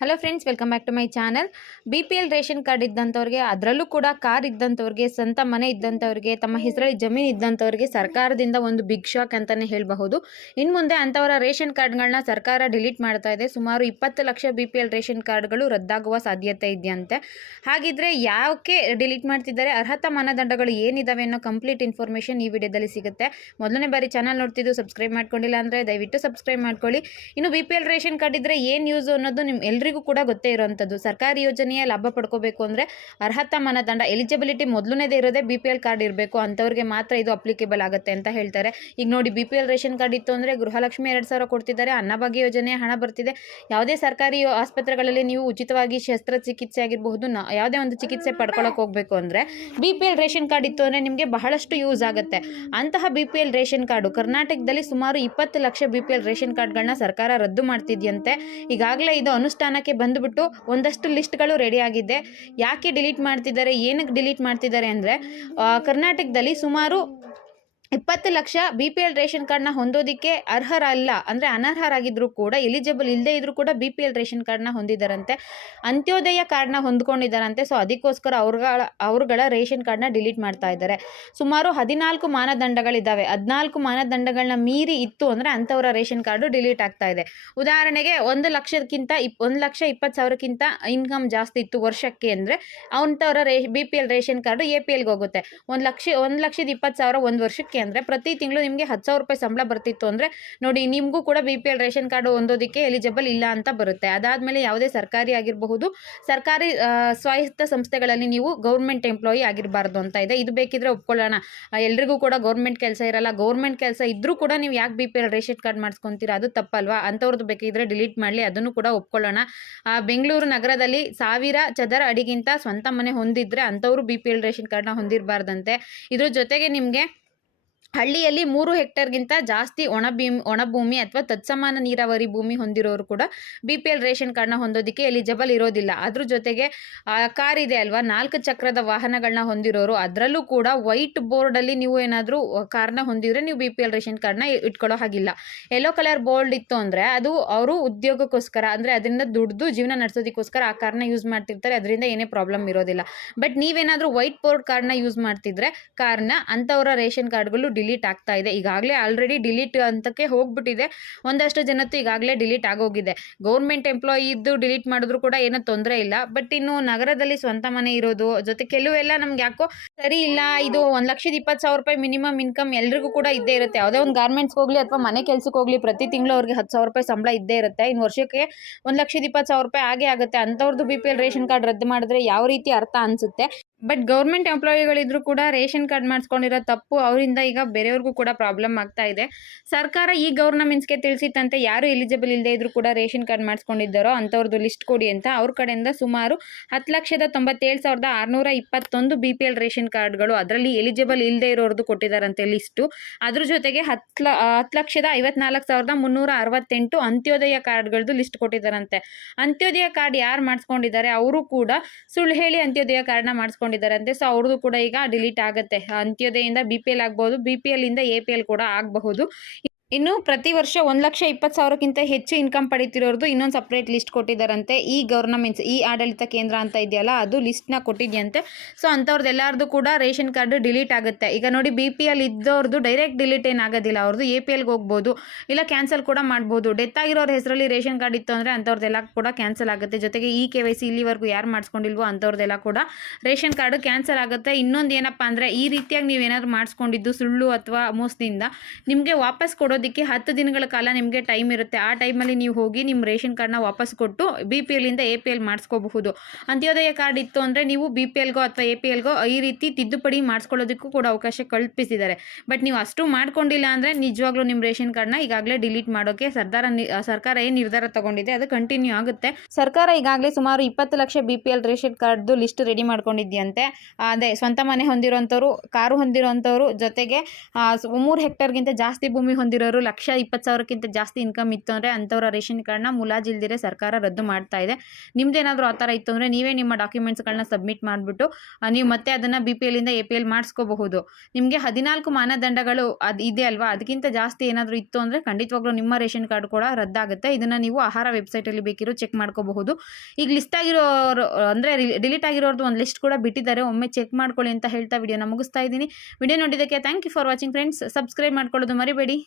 Hello friends, welcome back to my channel. BPL ration card ಇದ್ದಂಥವ್ರಿಗೆ, ಅದರಲ್ಲೂ ಕೂಡ car ಇದ್ದಂಥವ್ರಿಗೆ, ಸ್ವಂತ ಮನೆ ಇದ್ದಂಥವ್ರಿಗೆ, ತಮ್ಮ ಹೆಸರಲ್ಲಿ ಜಮೀನು ಇದ್ದಂಥವ್ರಿಗೆ ಸರ್ಕಾರದಿಂದ ಒಂದು ಬಿಗ್ ಶಾಕ್ ಅಂತಲೇ ಹೇಳಬಹುದು. ಇನ್ನು ಮುಂದೆ ಅಂಥವರ ರೇಷನ್ ಕಾರ್ಡ್ಗಳನ್ನ ಸರ್ಕಾರ ಡಿಲೀಟ್ ಮಾಡ್ತಾ ಇದೆ. ಸುಮಾರು 20 ಲಕ್ಷ BPL ರೇಷನ್ ಕಾರ್ಡ್ಗಳು ರದ್ದಾಗುವ ಸಾಧ್ಯತೆ ಇದೆಯಂತೆ. ಹಾಗಿದ್ರೆ ಯಾಕೆ ಡಿಲೀಟ್ ಮಾಡ್ತಿದ್ದಾರೆ, ಅರ್ಹತಾ ಮಾನದಂಡಗಳು ಏನಿದಾವೆ ಅನ್ನೋ ಕಂಪ್ಲೀಟ್ ಇನ್ಫಾರ್ಮೇಷನ್ ಈ ವಿಡಿಯೋದಲ್ಲಿ ಸಿಗುತ್ತೆ. ಮೊದಲನೇ ಬಾರಿ ಚಾನಲ್ ನೋಡ್ತಿದ್ದು ಸಬ್ಸ್ಕ್ರೈಬ್ ಮಾಡ್ಕೊಂಡಿಲ್ಲ ಅಂದರೆ ದಯವಿಟ್ಟು ಸಬ್ಸ್ಕ್ರೈಬ್ ಮಾಡ್ಕೊಳ್ಳಿ. ಇನ್ನು BPL ರೇಷನ್ ಕಾರ್ಡ್ ಇದ್ದರೆ ಏನು ಯೂಸು ಅನ್ನೋದು ಎಲ್ರಿಗೂ ಕೂಡ ಗೊತ್ತೇ ಇರುವಂಥದ್ದು. ಸರ್ಕಾರಿ ಯೋಜನೆಯ ಲಾಭ ಪಡ್ಕೋಬೇಕು ಅಂದರೆ ಅರ್ಹತಾ ಮಾನದಂಡ ಎಲಿಜಿಬಿಲಿಟಿ ಮೊದಲನೇದೇ ಇರೋದೇ BPL ಕಾರ್ಡ್ ಇರಬೇಕು. ಅಂಥವ್ರಿಗೆ ಮಾತ್ರ ಇದು ಅಪ್ಲಿಕೇಬಲ್ ಆಗುತ್ತೆ ಅಂತ ಹೇಳ್ತಾರೆ. ಈಗ ನೋಡಿ, BPL ರೇಷನ್ ಕಾರ್ಡ್ ಇತ್ತು ಅಂದರೆ ಗೃಹಲಕ್ಷ್ಮಿ 2000 ಕೊಡ್ತಿದ್ದಾರೆ, ಅನ್ನಭಾಗ್ಯ ಯೋಜನೆಯ ಹಣ ಬರ್ತಿದೆ. ಯಾವುದೇ ಸರ್ಕಾರಿ ಆಸ್ಪತ್ರೆಗಳಲ್ಲಿ ನೀವು ಉಚಿತವಾಗಿ ಶಸ್ತ್ರಚಿಕಿತ್ಸೆ ಆಗಿರಬಹುದು, ಯಾವುದೇ ಒಂದು ಚಿಕಿತ್ಸೆ ಪಡ್ಕೊಳ್ಳೋಕೆ ಹೋಗಬೇಕು ಅಂದರೆ BPL ರೇಷನ್ ಕಾರ್ಡ್ ಇತ್ತು ಅಂದರೆ ನಿಮಗೆ ಬಹಳಷ್ಟು ಯೂಸ್ ಆಗುತ್ತೆ. ಅಂತಹ BPL ರೇಷನ್ ಕಾರ್ಡು ಕರ್ನಾಟಕದಲ್ಲಿ ಸುಮಾರು 20 ಲಕ್ಷ BPL ರೇಷನ್ ಕಾರ್ಡ್ಗಳನ್ನ ಸರ್ಕಾರ ರದ್ದು ಮಾಡ್ತಿದ್ಯಂತೆ. ಈಗಾಗಲೇ ಇದು ಅನುಷ್ಠಾನಕ್ಕೆ ಬಂದುಬಿಟ್ಟು ಒಂದಷ್ಟು ಲಿಸ್ಟ್ಗಳು ರೆಡಿ ಆಗಿದೆ. ಯಾಕೆ ಡಿಲೀಟ್ ಮಾಡ್ತಿದ್ದಾರೆ, ಏನಕ್ಕೆ ಡಿಲೀಟ್ ಮಾಡ್ತಿದ್ದಾರೆ ಅಂದರೆ ಕರ್ನಾಟಕದಲ್ಲಿ ಸುಮಾರು 20 ಲಕ್ಷ BPL ರೇಷನ್ ಕಾರ್ಡ್ನ ಹೊಂದೋದಕ್ಕೆ ಅರ್ಹರಲ್ಲ, ಅಂದರೆ ಅನರ್ಹರಾಗಿದ್ದರೂ ಕೂಡ, ಎಲಿಜಿಬಲ್ ಇಲ್ಲದೇ ಇದ್ರೂ ಕೂಡ BPL ರೇಷನ್ ಕಾರ್ಡ್ನ ಹೊಂದಿದ್ದಾರಂತೆ, ಅಂತ್ಯೋದಯ ಕಾರ್ಡ್ನ ಹೊಂದ್ಕೊಂಡಿದ್ದಾರಂತೆ. ಸೊ ಅದಕ್ಕೋಸ್ಕರ ಅವ್ರುಗಳ ರೇಷನ್ ಕಾರ್ಡ್ನ ಡಿಲೀಟ್ ಮಾಡ್ತಾ ಇದ್ದಾರೆ. ಸುಮಾರು 14 ಮಾನದಂಡಗಳಿದ್ದಾವೆ. 14 ಮಾನದಂಡಗಳನ್ನ ಮೀರಿ ಇತ್ತು ಅಂದರೆ ಅಂಥವರ ರೇಷನ್ ಕಾರ್ಡು ಡಿಲೀಟ್ ಆಗ್ತಾ ಇದೆ. ಉದಾಹರಣೆಗೆ 1,20,000ಕ್ಕಿಂತ ಇನ್ಕಮ್ ಜಾಸ್ತಿ ಇತ್ತು ವರ್ಷಕ್ಕೆ ಅಂದರೆ ಅಂಥವರ BPL ರೇಷನ್ ಕಾರ್ಡು APLಗೆ ಹೋಗುತ್ತೆ. 1,20,000 ಒಂದು ವರ್ಷಕ್ಕೆ ಅಂದರೆ ಪ್ರತಿ ತಿಂಗಳು ನಿಮಗೆ 10,000 ರೂಪಾಯಿ ಸಂಬಳ ಬರ್ತಿತ್ತು ಅಂದರೆ ನೋಡಿ, ನಿಮಗೂ ಕೂಡ BPL ರೇಷನ್ ಕಾರ್ಡು ಹೊಂದೋದಕ್ಕೆ ಎಲಿಜಿಬಲ್ ಇಲ್ಲ ಅಂತ ಬರುತ್ತೆ. ಅದಾದಮೇಲೆ ಯಾವುದೇ ಸರ್ಕಾರಿ ಆಗಿರಬಹುದು, ಸರ್ಕಾರಿ ಸ್ವಾಯತ್ತ ಸಂಸ್ಥೆಗಳಲ್ಲಿ ನೀವು ಗೌರ್ಮೆಂಟ್ ಎಂಪ್ಲಾಯಿ ಆಗಿರಬಾರ್ದು ಅಂತ ಇದೆ. ಇದು ಬೇಕಿದ್ರೆ ಒಪ್ಕೊಳ್ಳೋಣ, ಎಲ್ರಿಗೂ ಕೂಡ ಗೌರ್ಮೆಂಟ್ ಕೆಲಸ ಇರಲ್ಲ. ಗೌರ್ಮೆಂಟ್ ಕೆಲಸ ಇದ್ರೂ ಕೂಡ ನೀವು ಯಾಕೆ BPL ರೇಷನ್ ಕಾರ್ಡ್ ಮಾಡಿಸ್ಕೊತೀರಾ, ಅದು ತಪ್ಪಲ್ವಾ? ಅಂಥವ್ರದ್ದು ಬೇಕಿದ್ರೆ ಡಿಲೀಟ್ ಮಾಡಲಿ, ಅದನ್ನು ಕೂಡ ಒಪ್ಕೊಳ್ಳೋಣ. ಬೆಂಗಳೂರು ನಗರದಲ್ಲಿ 1000 ಚದರ ಅಡಿಗಿಂತ ಸ್ವಂತ ಮನೆ ಹೊಂದಿದ್ರೆ ಅಂಥವರು BPL ರೇಷನ್ ಕಾರ್ಡ್ನ ಹೊಂದಿರಬಾರ್ದಂತೆ. ಇದ್ರ ಜೊತೆಗೆ ನಿಮಗೆ ಹಳ್ಳಿಯಲ್ಲಿ 3 ಹೆಕ್ಟೇರ್ಗಿಂತ ಜಾಸ್ತಿ ಒಣಭೂಮಿ ಅಥವಾ ತತ್ಸಮಾನ ನೀರಾವರಿ ಭೂಮಿ ಹೊಂದಿರೋರು ಕೂಡ BPL ರೇಷನ್ ಕಾರ್ಡ್ನ ಹೊಂದೋದಕ್ಕೆ ಎಲಿಜಿಬಲ್ ಇರೋದಿಲ್ಲ. ಅದ್ರ ಜೊತೆಗೆ ಕಾರ್ ಇದೆ ಅಲ್ವಾ, 4 ಚಕ್ರದ ವಾಹನಗಳನ್ನ ಹೊಂದಿರೋರು, ಅದರಲ್ಲೂ ಕೂಡ ವೈಟ್ ಬೋರ್ಡಲ್ಲಿ ನೀವು ಏನಾದರೂ ಕಾರ್ನ ಹೊಂದಿದ್ರೆ ನೀವು BPL ರೇಷನ್ ಕಾರ್ಡ್ನ ಇಟ್ಕೊಳ್ಳೋ ಹಾಗಿಲ್ಲ. ಯೆಲ್ಲೋ ಕಲರ್ ಬೋರ್ಡ್ ಇತ್ತು ಅಂದರೆ ಅದು ಅವರು ಉದ್ಯೋಗಕ್ಕೋಸ್ಕರ, ಅಂದರೆ ಅದರಿಂದ ದುಡ್ದು ಜೀವನ ನಡೆಸೋದಕ್ಕೋಸ್ಕರ ಆ ಕಾರ್ನ ಯೂಸ್ ಮಾಡ್ತಿರ್ತಾರೆ, ಅದರಿಂದ ಏನೇ ಪ್ರಾಬ್ಲಮ್ ಇರೋದಿಲ್ಲ. ಬಟ್ ನೀವೇನಾದರೂ ವೈಟ್ ಬೋರ್ಡ್ ಕಾರ್ಡ್ನ ಯೂಸ್ ಮಾಡ್ತಿದ್ರೆ ಅಂಥವರ ರೇಷನ್ ಕಾರ್ಡ್ಗಳು ಡಿಲೀಟ್ ಆಗ್ತಾ ಇದೆ. ಈಗಾಗಲೇ ಆಲ್ರೆಡಿ ಡಿಲೀಟ್ ಅಂತಕ್ಕೆ ಹೋಗ್ಬಿಟ್ಟಿದೆ. ಒಂದಷ್ಟು ಜನತ್ತು ಈಗಾಗಲೇ ಡಿಲೀಟ್ ಆಗೋಗಿದೆ. ಗೌರ್ಮೆಂಟ್ ಎಂಪ್ಲಾಯಿ ಇದ್ದು ಡಿಲೀಟ್ ಮಾಡಿದ್ರು ಕೂಡ ಏನೋ ತೊಂದರೆ ಇಲ್ಲ. ಬಟ್ ಇನ್ನು ನಗರದಲ್ಲಿ ಸ್ವಂತ ಮನೆ ಇರೋದು ಜೊತೆ ಕೆಲವೆಲ್ಲ ನಮ್ಗೆ ಯಾಕೋ ಸರಿ ಇಲ್ಲ. ಇದು 1,20,000 ರೂಪಾಯಿ ಮಿನಿಮಮ್ ಇನ್ಕಮ್ ಎಲ್ರಿಗೂ ಕೂಡ ಇದ್ದೇ ಇರುತ್ತೆ. ಯಾವುದೇ ಒಂದು ಗಾರ್ಮೆಂಟ್ಸ್ಗೆ ಹೋಗಲಿ ಅಥವಾ ಮನೆ ಕೆಲಸಕ್ಕೆ ಹೋಗಲಿ, ಪ್ರತಿ ತಿಂಗಳು ಅವ್ರಿಗೆ 10,000 ರೂಪಾಯಿ ಸಂಬಳ ಇದ್ದೇ ಇರುತ್ತೆ. ಇನ್ನು ವರ್ಷಕ್ಕೆ 1,20,000 ರೂಪಾಯಿ ಆಗೇ ಆಗುತ್ತೆ. ಅಂಥವ್ರದ್ದು BPL ರೇಷನ್ ಕಾರ್ಡ್ ರದ್ದು ಮಾಡಿದ್ರೆ ಯಾವ ರೀತಿ ಅರ್ಥ ಅನಿಸುತ್ತೆ. ಬಟ್ ಗೌರ್ಮೆಂಟ್ ಎಂಪ್ಲಾಯಿಗಳಿದ್ರು ಕೂಡ ರೇಷನ್ ಕಾರ್ಡ್ ಮಾಡಿಸ್ಕೊಂಡಿರೋ ತಪ್ಪು ಅವರಿಂದ ಈಗ ಬೇರೆಯವ್ರಿಗೂ ಕೂಡ ಪ್ರಾಬ್ಲಮ್ ಆಗ್ತಾ ಇದೆ. ಸರ್ಕಾರ ಈ ಗೌರ್ನಮೆಂಟ್ಸ್ಗೆ ತಿಳಿಸಿತ್ತಂತೆ, ಯಾರು ಎಲಿಜಿಬಲ್ ಇಲ್ಲದೆ ಇದ್ರೂ ಕೂಡ ರೇಷನ್ ಕಾರ್ಡ್ ಮಾಡಿಸ್ಕೊಂಡಿದ್ದಾರೋ ಅಂಥವ್ರದ್ದು ಲಿಸ್ಟ್ ಕೊಡಿ ಅಂತ. ಅವ್ರ ಕಡೆಯಿಂದ ಸುಮಾರು 10,97,621 BPL ರೇಷನ್ ಕಾರ್ಡ್ಗಳು, ಅದರಲ್ಲಿ ಎಲಿಜಿಬಲ್ ಇಲ್ಲದೆ ಇರೋರ್ದು ಕೊಟ್ಟಿದ್ದಾರಂತೆ ಲಿಸ್ಟು. ಅದ್ರ ಜೊತೆಗೆ 10,54,368 ಅಂತ್ಯೋದಯ ಕಾರ್ಡ್ಗಳದ್ದು ಲಿಸ್ಟ್ ಕೊಟ್ಟಿದ್ದಾರಂತೆ. ಅಂತ್ಯೋದಯ ಕಾರ್ಡ್ ಯಾರು ಮಾಡಿಸ್ಕೊಂಡಿದ್ದಾರೆ ಅವರು ಕೂಡ ಸುಳ್ಳು ಹೇಳಿ ಅಂತ್ಯೋದಯ ಕಾರ್ಡ್ನ ಮಾಡಿಸ್ಕೊಂಡಿದ್ದಾರಂತೆ. ಸೊ ಅವ್ರದ್ದು ಕೂಡ ಈಗ ಡಿಲೀಟ್ ಆಗುತ್ತೆ. ಅಂತ್ಯೋದಯದಿಂದ BPL ಆಗ್ಬಹುದು, BPL ಇಂದ APL ಕೂಡ ಆಗಬಹುದು. ಇನ್ನು ಪ್ರತಿ ವರ್ಷ 1,20,000ಕ್ಕಿಂತ ಹೆಚ್ಚು ಇನ್ಕಮ್ ಪಡಿತಿರೋರ್ದು ಇನ್ನೊಂದು ಸಪ್ರೇಟ್ ಲಿಸ್ಟ್ ಕೊಟ್ಟಿದ್ದಾರಂತೆ. ಈ ಗೌರ್ನಮೆಂಟ್ಸ್, ಈ ಆಡಳಿತ ಕೇಂದ್ರ ಅಂತ ಇದೆಯಲ್ಲ, ಅದು ಲಿಸ್ಟ್ನ ಕೊಟ್ಟಿದೆಯಂತೆ. ಸೊ ಅಂಥವ್ರದ್ದು ಎಲ್ಲರದು ಕೂಡ ರೇಷನ್ ಕಾರ್ಡ್ ಡಿಲೀಟ್ ಆಗುತ್ತೆ. ಈಗ ನೋಡಿ, BPL ಇದ್ದವ್ರದ್ದು ಡೈರೆಕ್ಟ್ ಡಿಲೀಟ್ ಏನಾಗೋದಿಲ್ಲ, ಅವ್ರದ್ದು APLಗೆ ಹೋಗ್ಬೋದು, ಇಲ್ಲ ಕ್ಯಾನ್ಸಲ್ ಕೂಡ ಮಾಡ್ಬೋದು. ಡೆತ್ ಆಗಿರೋರ ಹೆಸರಲ್ಲಿ ರೇಷನ್ ಕಾರ್ಡ್ ಇತ್ತು ಅಂದರೆ ಅಂಥವ್ರದ್ದೆಲ್ಲ ಕೂಡ ಕ್ಯಾನ್ಸಲ್ ಆಗುತ್ತೆ. ಜೊತೆಗೆ KYC ಇಲ್ಲಿವರೆಗೂ ಯಾರು ಮಾಡಿಸ್ಕೊಂಡಿಲ್ವೋ ಅಂಥವ್ರದ್ದೆಲ್ಲ ಕೂಡ ರೇಷನ್ ಕಾರ್ಡು ಕ್ಯಾನ್ಸಲ್ ಆಗುತ್ತೆ. ಇನ್ನೊಂದು ಏನಪ್ಪ ಅಂದರೆ, ಈ ರೀತಿಯಾಗಿ ನೀವೇನಾದರೂ ಮಾಡಿಸ್ಕೊಂಡಿದ್ದು ಸುಳ್ಳು ಅಥವಾ ಮೋಸದಿಂದ ನಿಮಗೆ ವಾಪಸ್ ಕೊಡೋದಕ್ಕೆ 10 ದಿನಗಳ ಕಾಲ ನಿಮಗೆ ಟೈಮ್ ಇರುತ್ತೆ. ಆ ಟೈಮಲ್ಲಿ ನೀವು ಹೋಗಿ ನಿಮ್ಮ ರೇಷನ್ ಕಾರ್ಡ್ನ ವಾಪಸ್ ಕೊಟ್ಟು BPL ಇಂದ APL ಮಾಡಿಸ್ಕೋಬಹುದು. ಅಂತ್ಯೋದಯ ಕಾರ್ಡ್ ಇತ್ತು ಅಂದರೆ ನೀವು BPLಗೋ ಅಥವಾ APLಗೋ ಈ ರೀತಿ ತಿದ್ದುಪಡಿ ಮಾಡಿಸ್ಕೊಳ್ಳೋದಕ್ಕೂ ಕೂಡ ಅವಕಾಶ ಕಲ್ಪಿಸಿದ್ದಾರೆ. ಬಟ್ ನೀವು ಅಷ್ಟು ಮಾಡ್ಕೊಂಡಿಲ್ಲ ಅಂದರೆ ನಿಜವಾಗ್ಲೂ ನಿಮ್ಮ ರೇಷನ್ ಕಾರ್ಡ್ನ ಈಗಾಗಲೇ ಡಿಲೀಟ್ ಮಾಡೋಕ್ಕೆ ಸರ್ಕಾರ ಏನು ನಿರ್ಧಾರ ತಗೊಂಡಿದೆ ಅದು ಕಂಟಿನ್ಯೂ ಆಗುತ್ತೆ. ಸರ್ಕಾರ ಈಗಾಗಲೇ ಸುಮಾರು 20 ಲಕ್ಷ BPL ರೇಷನ್ ಕಾರ್ಡ್ದು ಲಿಸ್ಟ್ ರೆಡಿ ಮಾಡ್ಕೊಂಡಿದ್ಯಂತೆ. ಅದೇ ಸ್ವಂತ ಮನೆ ಹೊಂದಿರೋಂಥವ್ರು, ಕಾರು ಹೊಂದಿರೋಂಥವ್ರು, ಜೊತೆಗೆ 3 ಹೆಕ್ಟೇರ್ಗಿಂತ ಜಾಸ್ತಿ ಭೂಮಿ ಹೊಂದಿರೋ ಇರೋರು 1,20,000ಕ್ಕಿಂತ ಜಾಸ್ತಿ ಇನ್ಕಮ್ ಇತ್ತು ಅಂದರೆ ಅಂಥವ್ರ ರೇಷನ್ ಕಾರ್ಡ್ನ ಮುಲಾಜಿಲ್ದಿರೆ ಸರ್ಕಾರ ರದ್ದು ಮಾಡ್ತಾ ಇದೆ. ನಿಮ್ದೇನಾದರೂ ಆ ಥರ ಇತ್ತು ಅಂದರೆ ನೀವೇ ನಿಮ್ಮ ಡಾಕ್ಯುಮೆಂಟ್ಸ್ಗಳನ್ನ ಸಬ್ಮಿಟ್ ಮಾಡಿಬಿಟ್ಟು ನೀವು ಮತ್ತೆ ಅದನ್ನು BPL ಇಂದ APL ಮಾಡಿಸ್ಕೋಬಹುದು. ನಿಮಗೆ 14 ಮಾನದಂಡಗಳು ಅದು ಇದೆ ಅಲ್ವಾ, ಅದಕ್ಕಿಂತ ಜಾಸ್ತಿ ಏನಾದರೂ ಇತ್ತು ಅಂದರೆ ಖಂಡಿತವಾಗ್ಲೂ ನಿಮ್ಮ ರೇಷನ್ ಕಾರ್ಡ್ ಕೂಡ ರದ್ದಾಗುತ್ತೆ. ಇದನ್ನು ನೀವು ಆಹಾರ ವೆಬ್ಸೈಟಲ್ಲಿ ಬೇಕಿರೋ ಚೆಕ್ ಮಾಡ್ಕೋಬಹುದು. ಈಗ ಲಿಸ್ಟ್ ಆಗಿರೋರು ಅಂದರೆ ಡಿಲೀಟ್ ಆಗಿರೋದು ಒಂದು ಲಿಸ್ಟ್ ಕೂಡ ಬಿಟ್ಟಿದ್ದಾರೆ, ಒಮ್ಮೆ ಚೆಕ್ ಮಾಡ್ಕೊಳ್ಳಿ ಅಂತ ಹೇಳ್ತಾ ವಿಡಿಯೋನ ಮುಗಿಸ್ತಾ ಇದ್ದೀನಿ. ವಿಡಿಯೋ ನೋಡಿದ್ದಕ್ಕೆ thank you for watching friends. Subscribe ಮಾಡ್ಕೊಳ್ಳೋದು ಮರಿಬೇಡಿ.